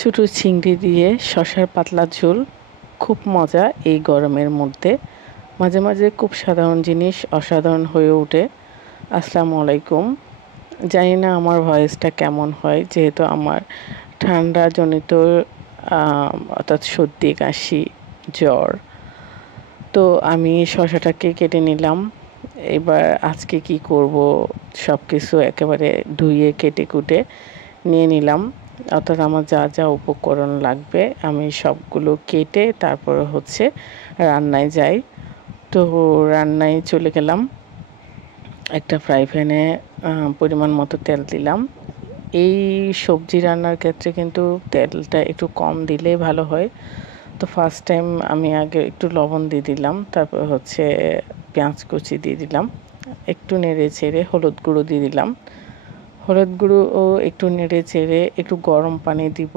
ছোট চিংড়ি দিয়ে শসার পাতলা ঝোল খুব মজা এই গরমের মধ্যে। মাঝে মাঝে খুব সাধারণ জিনিস অসাধারণ হয়ে ওঠে। আসসালামু আলাইকুম। জানি না আমার ভয়েসটা কেমন হয়, যেহেতু আমার ঠান্ডাজনিত অর্থাৎ সর্দি কাশি জ্বর। তো আমি শসাটাকে কেটে নিলাম। এবার আজকে কি করব, সব কিছু একেবারে ধুয়ে কেটে কুটে নিয়ে নিলাম। অর্থাৎ আমার যা যা উপকরণ লাগবে আমি সবগুলো কেটে তারপরে রান্নায় যাই। তো রান্নায় চলে গেলাম। একটা ফ্রাই প্যানে পরিমাণ মতো তেল দিলাম। এই সবজি রান্নার ক্ষেত্রে কিন্তু তেলটা একটু কম দিলেই ভালো হয়। তো ফার্স্ট টাইম আমি আগে একটু লবণ দিয়ে দিলাম, তারপর পেঁয়াজ কুচি দিয়ে দিলাম, একটু নেড়ে চেড়ে হলুদ গুঁড়ো দিয়ে দিলাম। হলুদ গুঁড়ো ও একটু নেড়ে চেড়ে একটু গরম পানি দিব।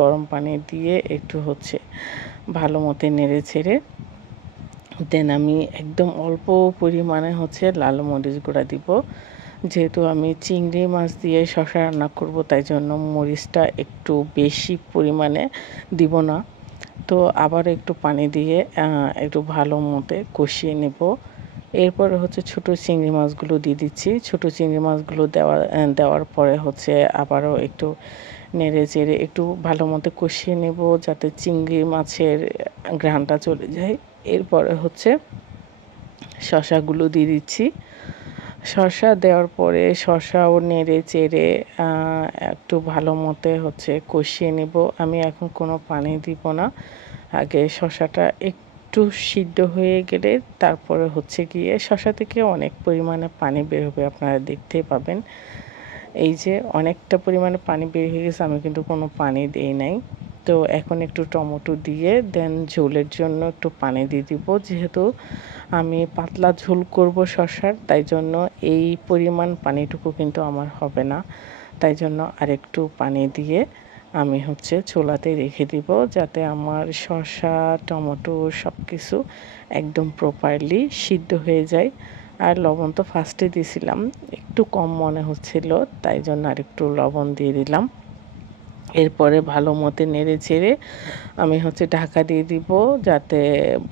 গরম পানি দিয়ে একটু ভালো মতো নেড়ে চেড়ে দেন আমি একদম অল্প পরিমাণে লাল মরিচ গুঁড়া দিব। যেহেতু আমি চিংড়ি মাছ দিয়ে শসা রান্না করব, তাই জন্য মরিচটা একটু বেশি পরিমাণে দিব না। তো আবার একটু পানি দিয়ে একটু ভালো মতো কষিয়ে নেব। এরপরে ছোটো চিংড়ি মাছগুলো দিয়ে দিচ্ছি। ছোটো চিংড়ি মাছগুলো দেওয়ার পরে আবারও একটু নেড়ে চেড়ে একটু ভালো মতো কষিয়ে নেব, যাতে চিংড়ি মাছের ঘ্রাণটা চলে যায়। এরপরে শসাগুলো দিয়ে দিচ্ছি। শসা দেওয়ার পরে শসাও নেড়ে চেড়ে একটু ভালো মতো কষিয়ে নেব। আমি এখন কোনো পানি দিব না। আগে শসাটা একটু সিদ্ধ হয়ে গেলে তারপরে গিয়ে শসা থেকে অনেক পরিমাণে পানি বের হবে, আপনারা দেখতেই পাবেন। এই যে অনেকটা পরিমাণে পানি বের হয়ে গেছে, আমি কিন্তু কোনো পানি দেই নাই। তো এখন একটু টমেটো দিয়ে দেন ঝোলের জন্য একটু পানি দিয়ে দিব। যেহেতু আমি পাতলা ঝোল করব শসার, তাই জন্য এই পরিমাণ পানিটুকু কিন্তু আমার হবে না। তাই জন্য আরেকটু পানি দিয়ে আমি চুলাতে রেখে দিব, যাতে আমার শসা টমেটো সব কিছু একদম প্রপারলি সিদ্ধ হয়ে যায়। আর লবণ তো ফার্স্টে দিয়েছিলাম, একটু কম মনে হচ্ছিল, তাই জন্য আরেকটু লবণ দিয়ে দিলাম। এরপরে ভালো মতো নেড়ে চেড়ে আমি ঢাকা দিয়ে দিব, যাতে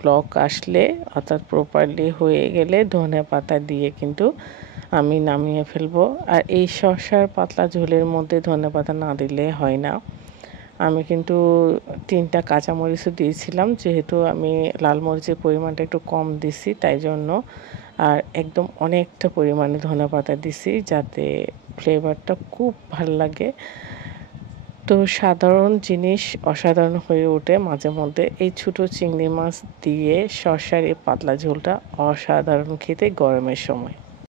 ব্লক আসলে অর্থাৎ প্রপারলি হয়ে গেলে ধনেপাতা দিয়ে কিন্তু আমি নামিয়ে ফেলবো। আর এই শসার পাতলা ঝোলের মধ্যে ধনেপাতা না দিলে হয় না। আমি কিন্তু 3টা কাঁচামরিচও দিয়েছিলাম, যেহেতু আমি লাল মরিচের পরিমাণটা একটু কম দিছি, তাই জন্য। আর একদম অনেকটা পরিমাণে ধনেপাতা দিছি, যাতে ফ্লেভারটা খুব ভাল লাগে। তো সাধারণ জিনিস অসাধারণ হয়ে ওঠে মাঝে মধ্যে। এই ছোটো চিংড়ি মাছ দিয়ে শসার এই পাতলা ঝোলটা অসাধারণ খেতে গরমের সময়।